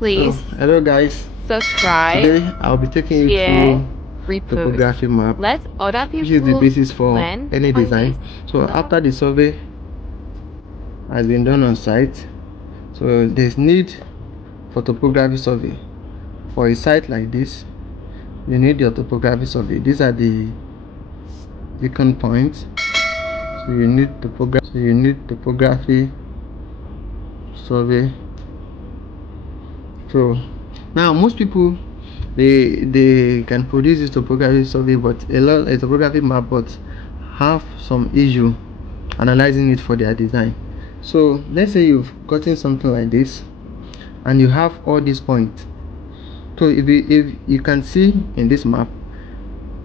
Please hello guys. subscribe. Today I'll be taking you Share, through topography map, Let other people which is the basis for learn any on design. this. So after the survey has been done on site, so there's need for topography survey. For a site like this, you need your topography survey. These are the beacon points. So you need topography survey. So now most people they can produce this topography survey, but a topographic map, but have some issue analyzing it for their design. So let's say you've gotten something like this and you have all these points. So if you can see in this map,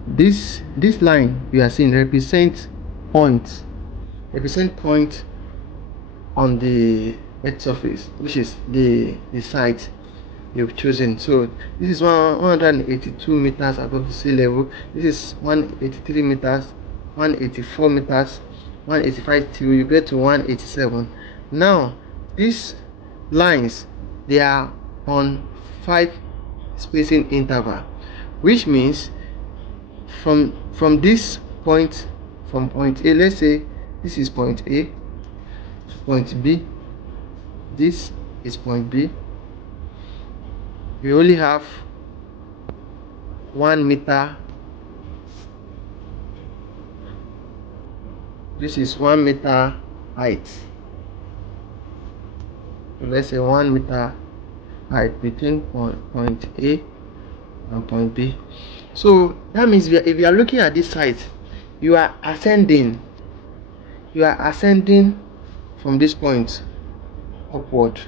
this line you are seeing represent points on the earth surface, which is the site you've chosen. So this is 182 meters above the sea level. This is 183 meters, 184 meters, 185 till you get to 187. Now these lines, they are on 5 spacing interval, which means from this point, from point A, let's say this is point A to point B, this is point B, we only have 1 meter. This is 1 meter height. So let's say 1 meter height between point A and point B. So that means if you are looking at this site, you are ascending from this point upward.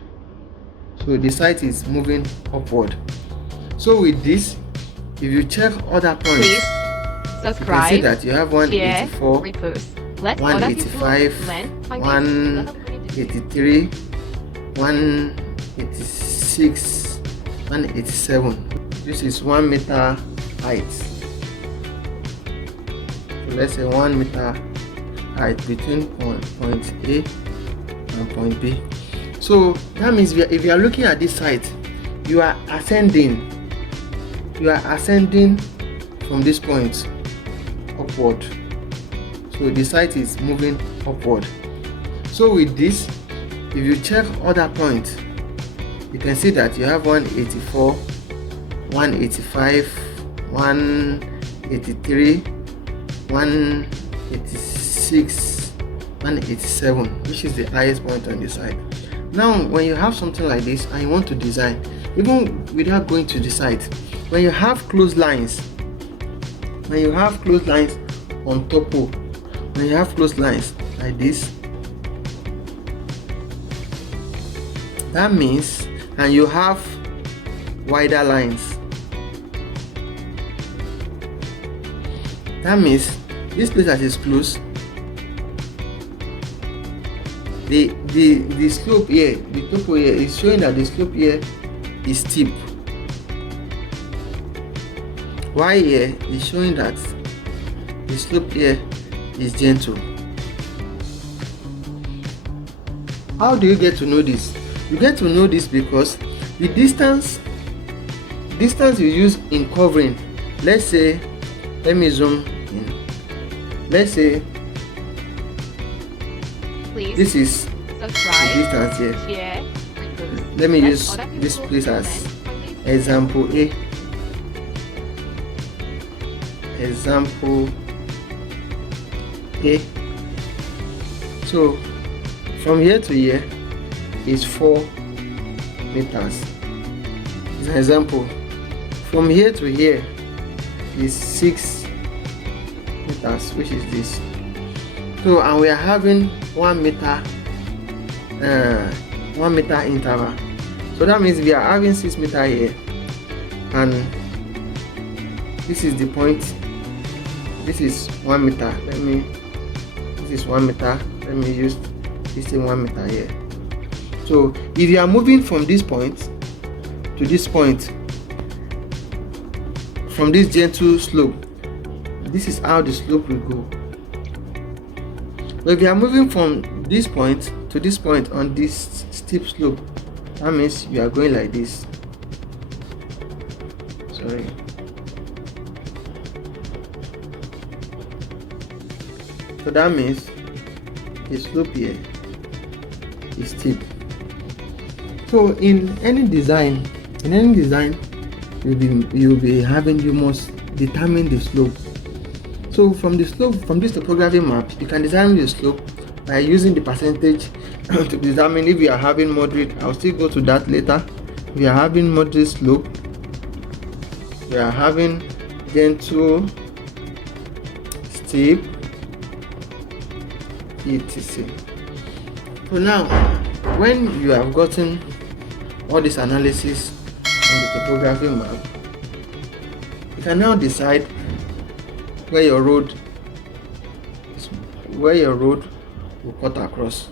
So the site is moving upward. So with this, if you check other points, Please subscribe, you can see that you have 184, share, 185, 183, 186, 187. This is 1 meter height. So let's say 1 meter height between point A and point B. So that means if you are looking at this site, you are ascending from this point upward. So the site is moving upward. So with this, if you check other points, you can see that you have 184, 185, 183, 186, 187, which is the highest point on the site. Now when you have something like this and you want to design, even without going to the site, when you have closed lines on topo, when you have closed lines like this, that means, and you have wider lines, that means this place that is closed, the slope here, the topo here is showing that the slope here is steep, while here is showing that the slope here is gentle. How do you get to know this? You get to know this because the distance you use in covering, let's say, let me zoom in, let's say Please this is subscribe, the distance here. share, Let me use this place as example A. Example A. So from here to here is 4 meters. As an example, from here to here is 6 meters, which is this. So and we are having 1 meter interval. So that means we are having 6 meter here, and this is the point. This is 1 meter. This is 1 meter. Let me use this 1 meter here. So if you are moving from this point to this point, from this gentle slope, this is how the slope will go. But if you are moving from this point to this point on this steep slope, That means you are going like this. Sorry. So that means the slope here is steep. So in any design, you must determine the slope. So from this topography map, you can determine the slope by using the percentage to determine if you are having moderate. I'll still go to that later. We are having moderate slope, we are having gentle, steep, etc. So now, when you have gotten all this analysis on the topography map, you can now decide where your road will cut across.